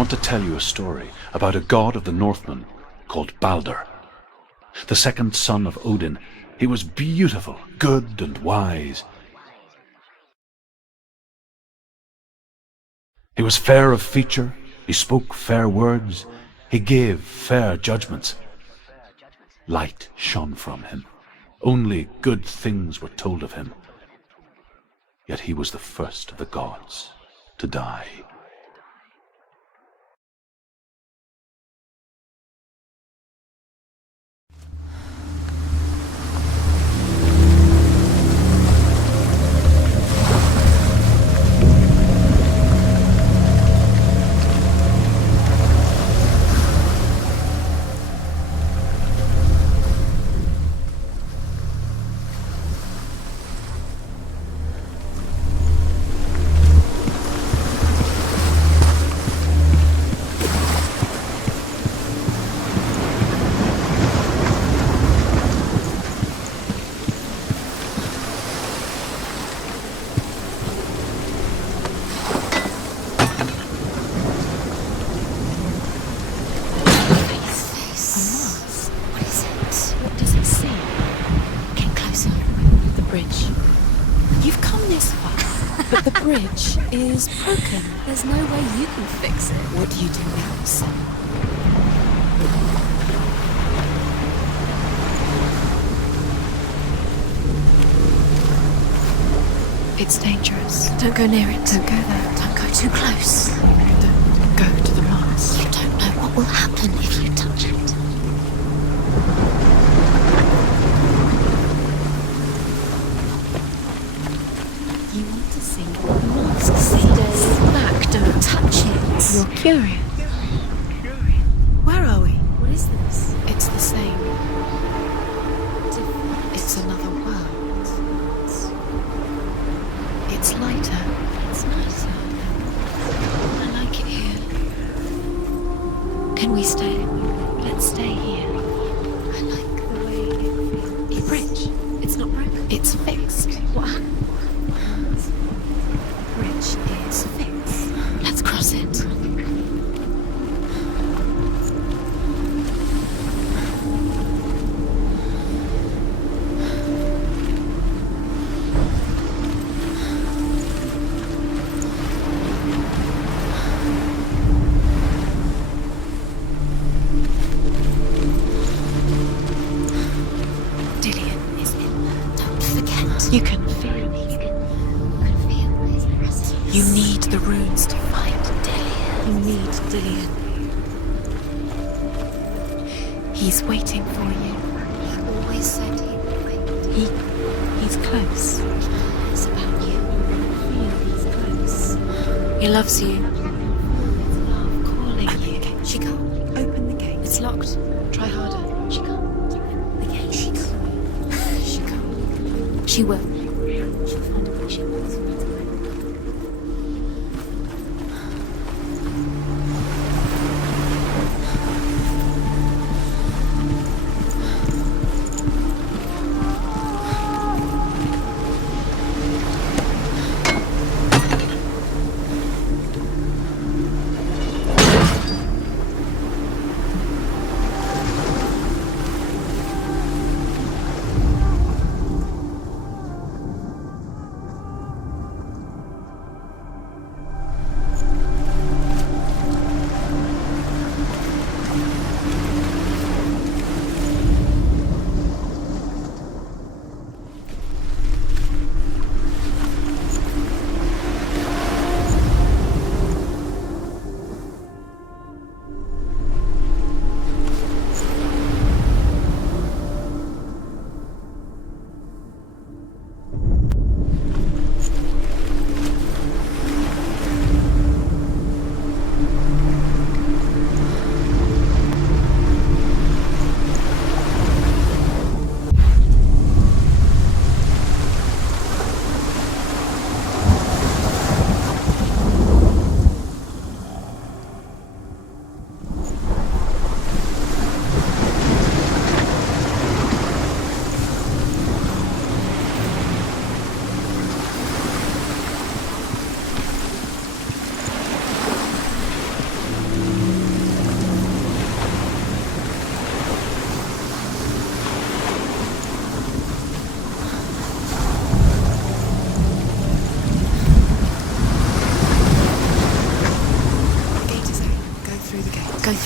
want to tell you a story about a god of the Northmen called Balder. The second son of Odin, he was beautiful, good and wise. He was fair of feature, he spoke fair words, he gave fair judgments. Light shone from him. Only good things were told of him. Yet he was the first of the gods to die. Bridge is broken. There's no way you can fix it. What do you do now, Sen? It's dangerous. Don't go near it. Don't go there. Don't go too close. Don't go to the mast. You don't know what will happen if you touch it. You want to see what Norse sees. Stay back, don't touch it. You're curious. Where are we? What is this? It's the same. Different. It's another world. It's lighter. It's nicer. I like it here. Can we stay? Let's stay here. I like the way it feels. The bridge. It's not broken. It's fixed. What happened? The bridge is fixed. Let's cross it. You can feel. You can feel his presence. You need the runes to find Dillian. You need Dillian. He's waiting for you. He always said he would wait. He's close. He cares about you. Feel he's close. He loves you. It's love calling you. She can't. Open the gate. It's locked. Try harder. She can't. The gate. She can't. She can't. She will. She'll find a way. She wants me to win.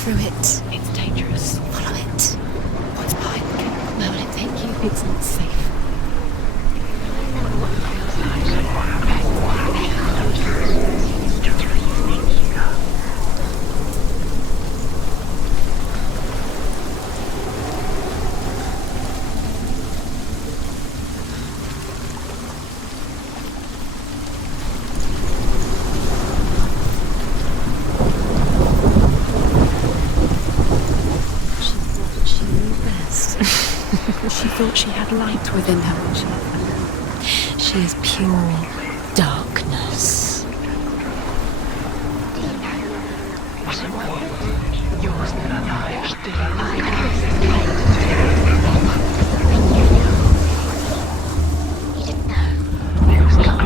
through it. It's dangerous. Follow it. What's behind the gate? Where will it take you? It's not safe. She thought she had light within her when she left. She is pure darkness. You're still alive, still alive. You didn't know.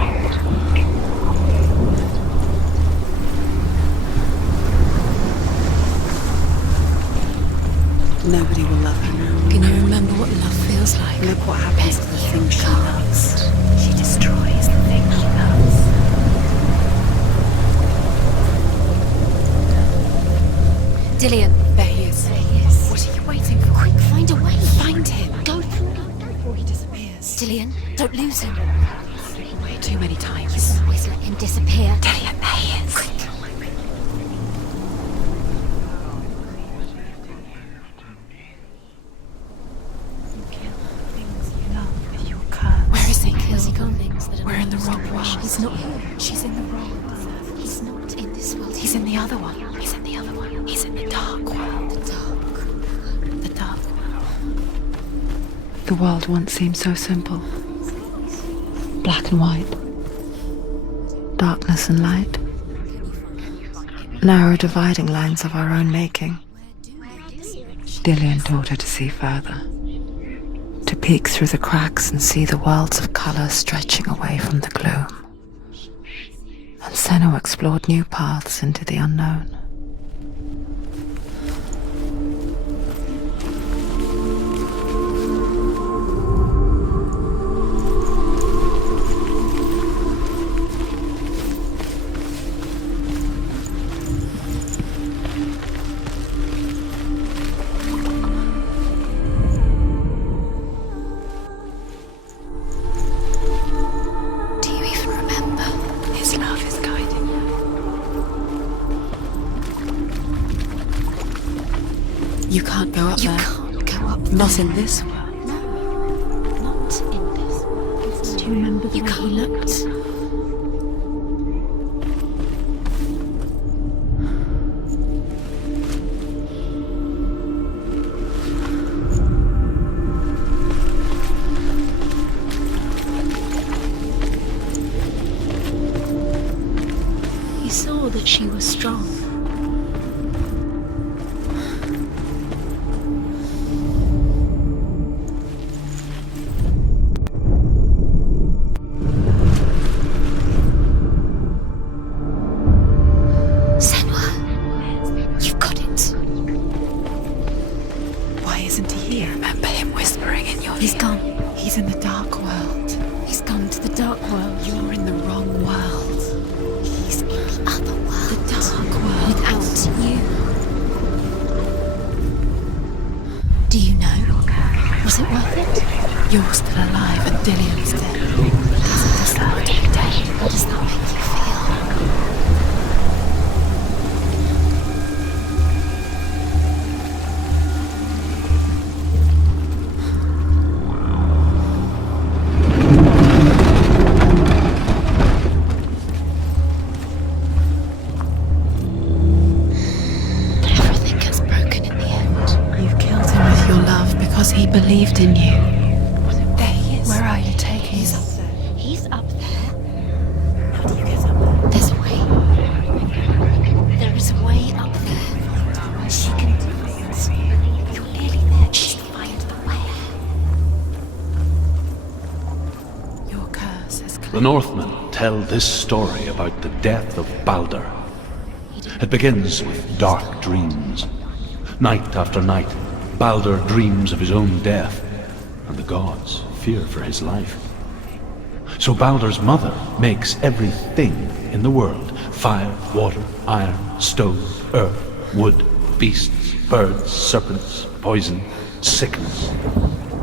Nobody will love her now. Can you remember what love feels like? Look what happens to the things she loves. She destroys the things she loves. Dillian. There he is. There he is. What are you waiting for? Quick, find a way. Find him. Go through. Before he disappears. Dillian, don't lose him. Way too many times. Always let him disappear. Dillian, there he is. Quick. Where is he? Where's he gone? Things that are We're in the wrong world. He's not here. She's in the wrong. He's not in this world. He's in the other one. He's in the other one. He's in the dark world. the dark. The dark world. The world once seemed so simple. Black and white. Darkness and light. Narrow dividing lines of our own making. Dillian taught her to see further. To peek through the cracks and see the worlds of colour stretching away from the gloom. And Senua explored new paths into the unknown. Do you even remember? His love is guiding you. You can't go up You there. can't go up Not in this world. No, not in this world. Do you remember the You way can't he looked? He saw that she was strong. Senua, you've got it. Why isn't he here? Remember him whispering in your He's ear? gone. He's in the dark world. He's gone to the dark world. You're in the wrong world. He's in the other world. The dark world. Without you. Do you know? Was it worth it? You're still alive and Dillian's dead. How does that make you feel? Everything gets broken in the end. You've killed him with your love because he believed in you. There he is. Where are you taking him? He's up there. How do you get up there? There's a way. There is a way up there. She can do it. You're nearly there. Just find the way. Your curse has The Northmen tell this story about the death of Baldur. It begins with dark dreams. Night after night, Baldur dreams of his own death, and the gods fear for his life. So Baldur's mother makes everything in the world, fire, water, iron, stone, earth, wood, beasts, birds, serpents, poison, sickness,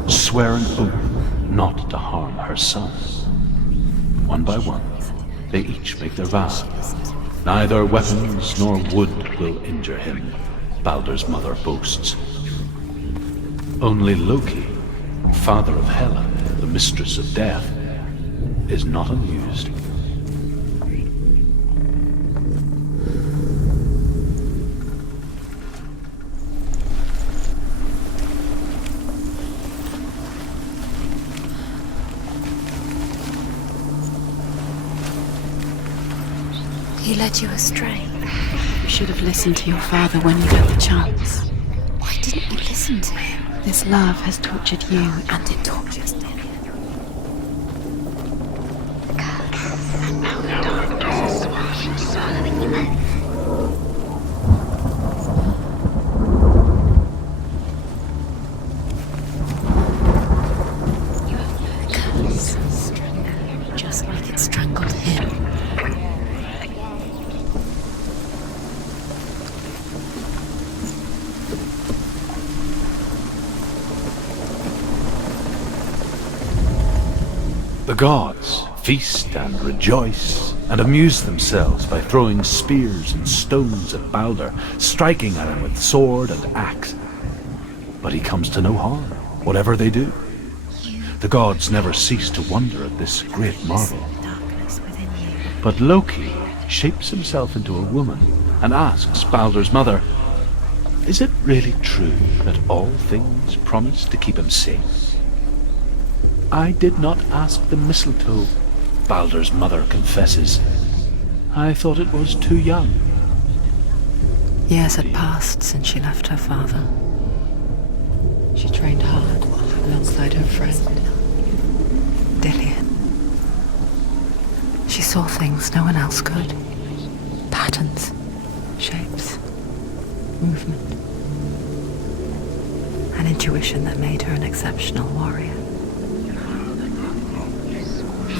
swear an oath not to harm her son. One by one, they each make their vow. Neither weapons nor wood will injure him, Baldur's mother boasts. Only Loki, father of Hela, the mistress of death, is not amused. He led you astray. You should have listened to your father when you had the chance. Why didn't you listen to him? This love has tortured you, And it tortures him. Just like it strangled him. The gods feast and rejoice and amuse themselves by throwing spears and stones at Baldur, striking at him with sword and axe. But he comes to no harm, whatever they do. The gods never cease to wonder at this great marvel. But Loki shapes himself into a woman and asks Baldur's mother, "Is it really true that all things promise to keep him safe?" "I did not ask the mistletoe," Baldur's mother confesses. "I thought it was too young." Years had passed since she left her father. She trained hard alongside her friend, Dillian. She saw things no one else could. Patterns, shapes, movement. An intuition that made her an exceptional warrior.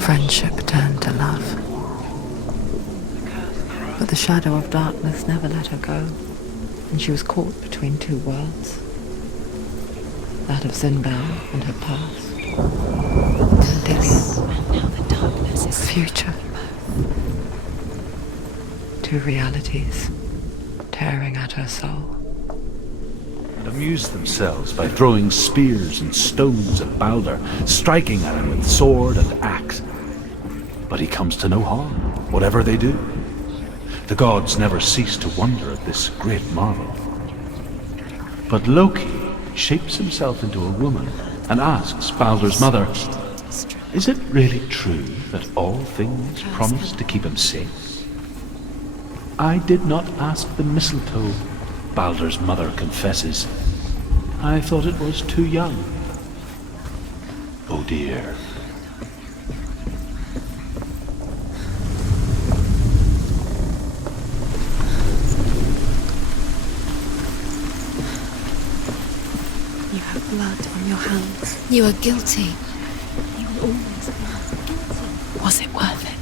Friendship turned to love. But the shadow of darkness never let her go, and she was caught between two worlds. That of Zinbel and her past, and Dillian's future. Two realities tearing at her soul. And amuse themselves by throwing spears and stones at Baldur, striking at him with sword and axe. But he comes to no harm, whatever they do. The gods never cease to wonder at this great marvel. But Loki shapes himself into a woman and asks Baldur's mother, "Is it really true that all things promise to keep him safe?" "I did not ask the mistletoe," Baldur's mother confesses. "I thought it was too young." Oh dear. You have blood on your hands. You are guilty. You will always be guilty. Was it worth it?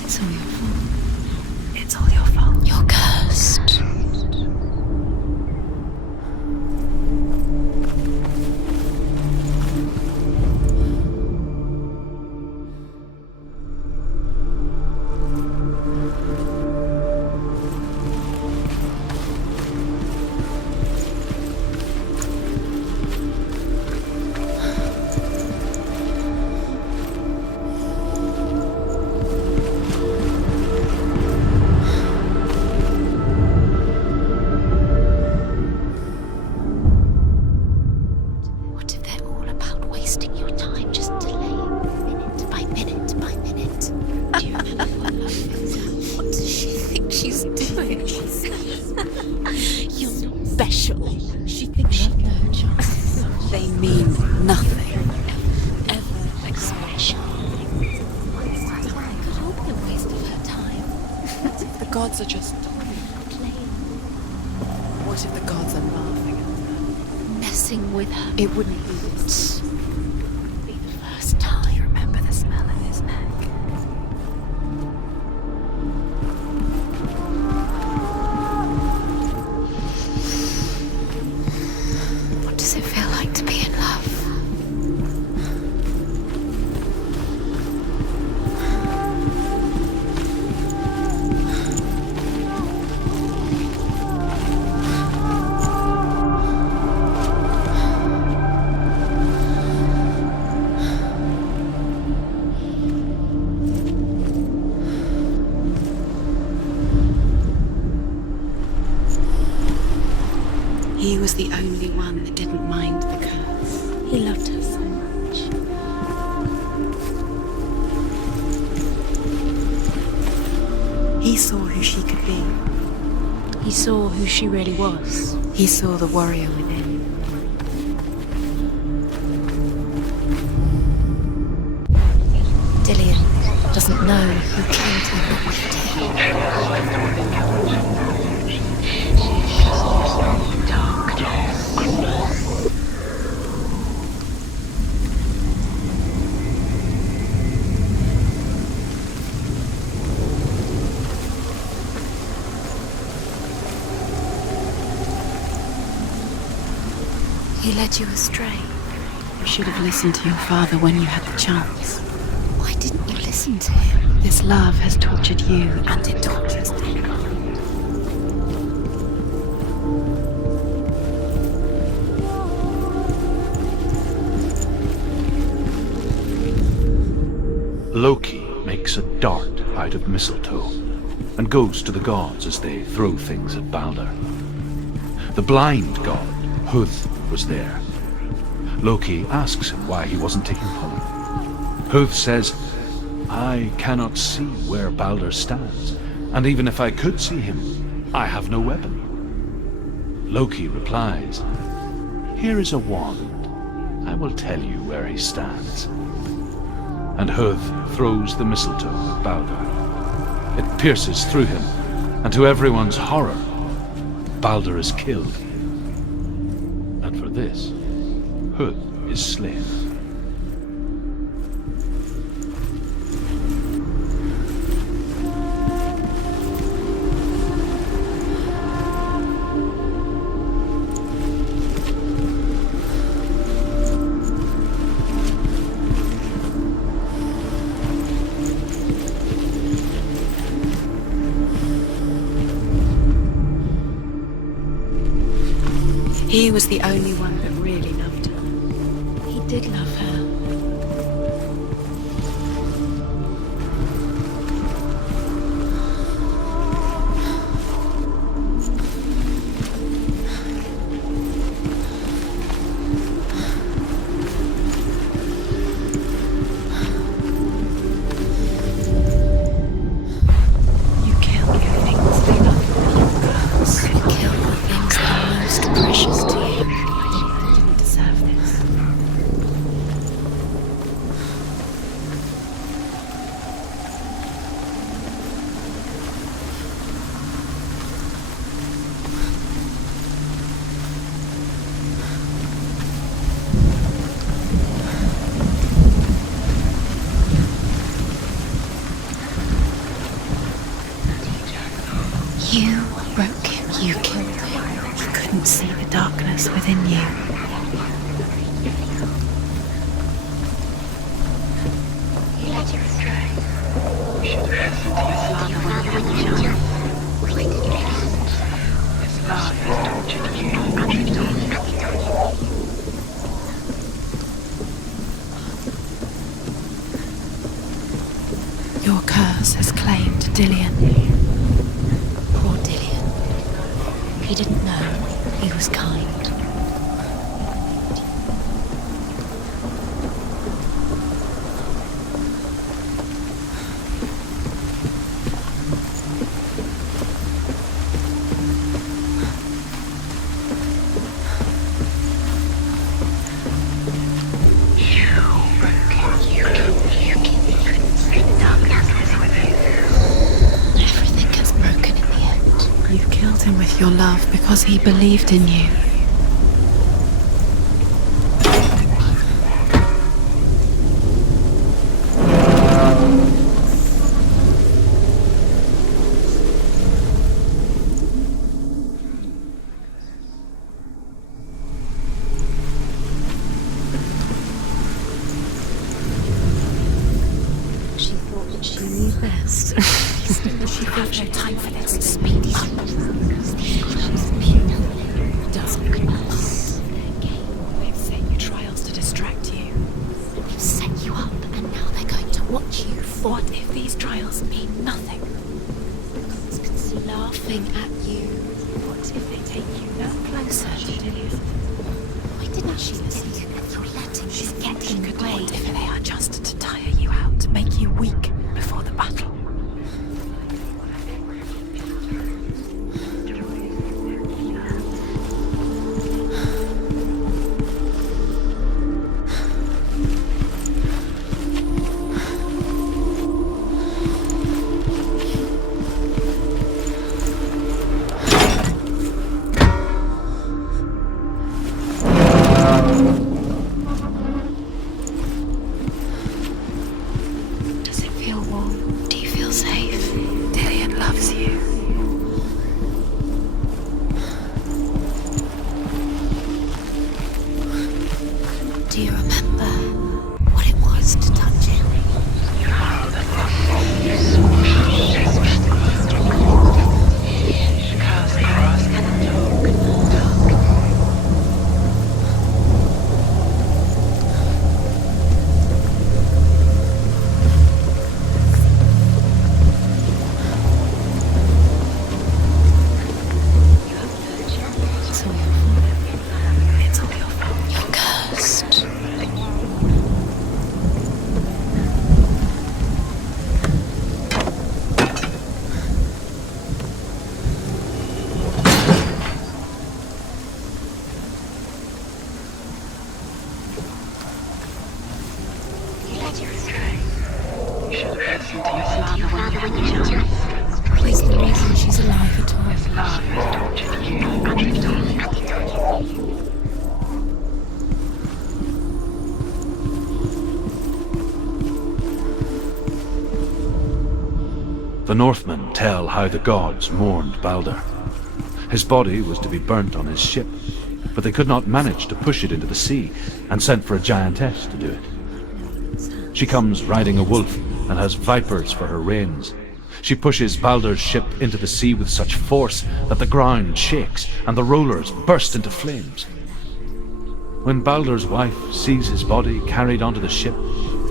It's all your fault. It's all your fault. You're cursed. What if they're all about wasting your time, just delaying minute by minute by minute? Do you remember what love is? What does she think she's doing? You're not special. She thinks she knows. They mean nothing. gods are just playing, What if the gods are laughing at her? messing with her. It wouldn't be this. Be the first time. You remember the smell of his neck? What does it feel like to be in love? He was the only one that didn't mind the curse. He loved her so much. He saw who she could be. He saw who she really was. He saw the warrior within. Dillian doesn't know who killed him, but we He led you astray. You should have listened to your father when you had the chance. Why didn't you listen to him? This love has tortured you, And it tortures me. Loki makes a dart out of mistletoe and goes to the gods as they throw things at Balder. The blind god, Huth, was there. Loki asks him why he wasn't taken home. Huth says, "I cannot see where Balder stands, and even if I could see him, I have no weapon." Loki replies, "Here is a wand. I will tell you where he stands." And Huth throws the mistletoe at Balder. It pierces through him, and to everyone's horror, Balder is killed. And for this, Huth is slain. He was the only one that really loved her. He did love her. You killed the things they loved. You killed the things that are most precious to you. You didn't deserve this. You broke him. You killed him. You couldn't see the darkness within you. He led you astray. You should have listened to your father when you had the chance. Why did you listen? This love has tortured you, and it tortured you. Your curse has claimed Dillian. Poor Dillian. He didn't know he was kind. Everything has broken him with your love because he believed in you. She thought that she knew best. She had no time for this. Speedy darkness. They've set you trials to distract you. They've set you up, and now they're going to watch you. What if these trials mean nothing? It's laughing at you. What if they take you no closer to Lillian? Why didn't she listen? You're letting She's this get in the way. What if they are just to tire you out, to make you weak before the battle? Does it feel warm? Do you feel safe? Dillian loves you. Do you remember what it was to touch him? It's all your fault. It's all your fault. You're cursed. You let her astray. You should have listened to your father when you were young. He's the reason she's alive at all. Love has tortured you and it tortured you. The Northmen tell how the gods mourned Balder. His body was to be burnt on his ship, but they could not manage to push it into the sea, and sent for a giantess to do it. She comes riding a wolf and has vipers for her reins. She pushes Balder's ship into the sea with such force that the ground shakes and the rollers burst into flames. When Balder's wife sees his body carried onto the ship,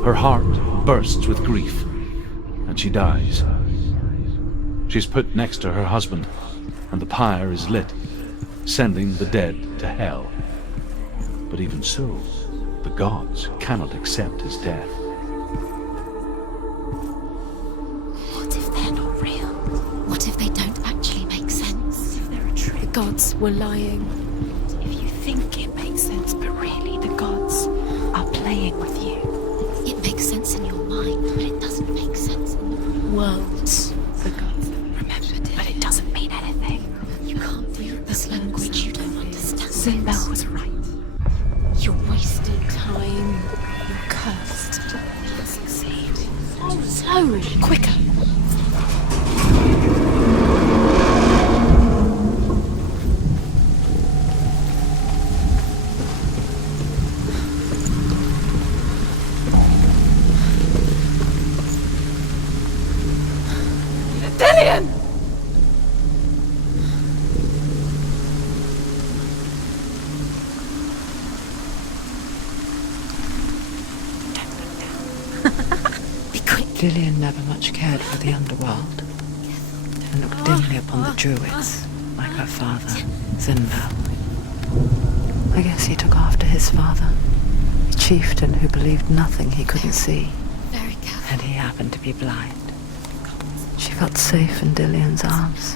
her heart bursts with grief, and she dies. She's put next to her husband, and the pyre is lit, sending the dead to hell. But even so, the gods cannot accept his death. What if they're not real? What if they don't actually make sense? If they're a trick. The gods were lying. If you think it makes sense, but really the gods are playing with you. It makes sense in your mind, but it doesn't make sense in the world. The gods remembered it, but it doesn't mean anything. You can't read this language, you don't understand. Sinbel was right. You're wasting time. You're cursed. You'll succeed. So Quicker. Dillian! be quick. Dillian never much cared for the underworld, and looked dimly upon the Druids, like her father, Sinbel. I guess he took after his father, a chieftain who believed nothing he couldn't see, Very careful. and he happened to be blind. She felt safe in Dillian's arms,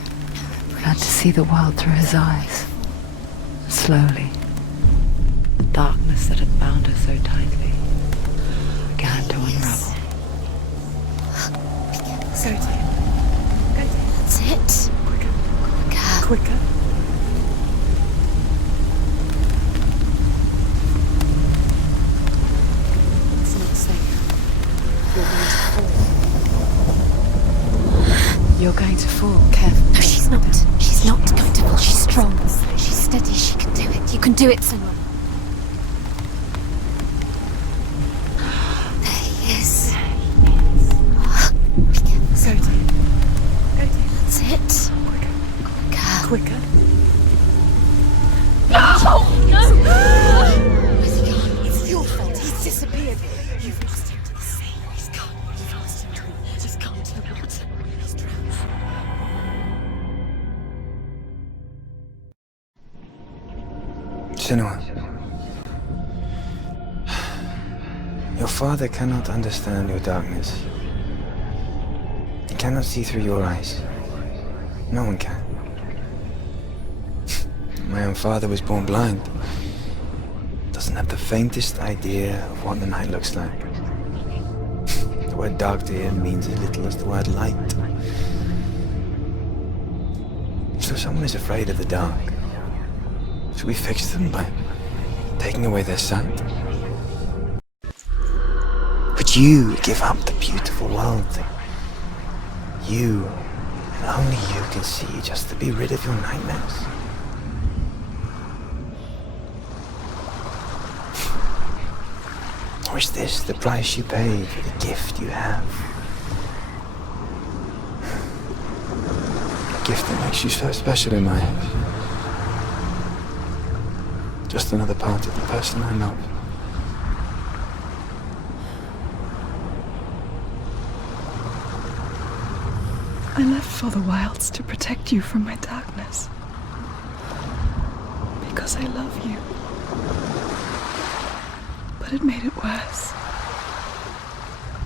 had to see the world through his eyes. Slowly, the darkness that had bound her so tightly began to unravel. That's it. Quicker. Quicker. It's not safe. You're going to fall. Careful. No, she's not. She's not going to fall. She's strong. She's steady. She can do it. You can do it, Senua. There he is. Be careful. Go, dear. Go, dear. That's it. Quicker. Quicker. Quicker. Where's he gone? It's your fault. He's disappeared. You've lost him to the sea. He's gone. You've lost him to the water. He's gone to the water. He's drowned. Senua, your father cannot understand your darkness. He cannot see through your eyes. No one can. My own father was born blind. Doesn't have the faintest idea of what the night looks like. The word dark to him means as little as the word light. So if someone is afraid of the dark, should we fix them by taking away their sight? Would you give up the beautiful world that you, and only you, can see just to be rid of your nightmares? Or is this the price you pay for the gift you have? A gift that makes you so special in my eyes. Just another part of the person I love. I left for the wilds to protect you from my darkness. Because I love you. But it made it worse.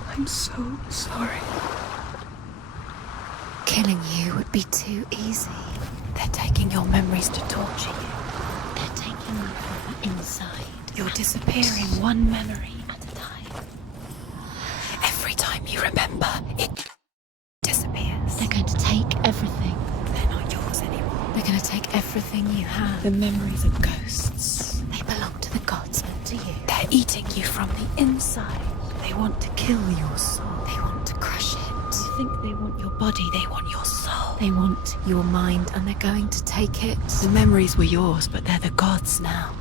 I'm so sorry. Killing you would be too easy. They're taking your memories to torture you. They're taking you from the inside. You're disappearing one memory at a time. Every time you remember, it disappears. They're going to take everything. They're not yours anymore. They're going to take everything you have. The memories are ghosts. They belong to the gods, not to you. They're eating you from the inside. They want to kill your soul. They want to crush it. You think they want your body, they want your soul. They want your mind, and they're going to take it. The memories were yours, but they're the gods now.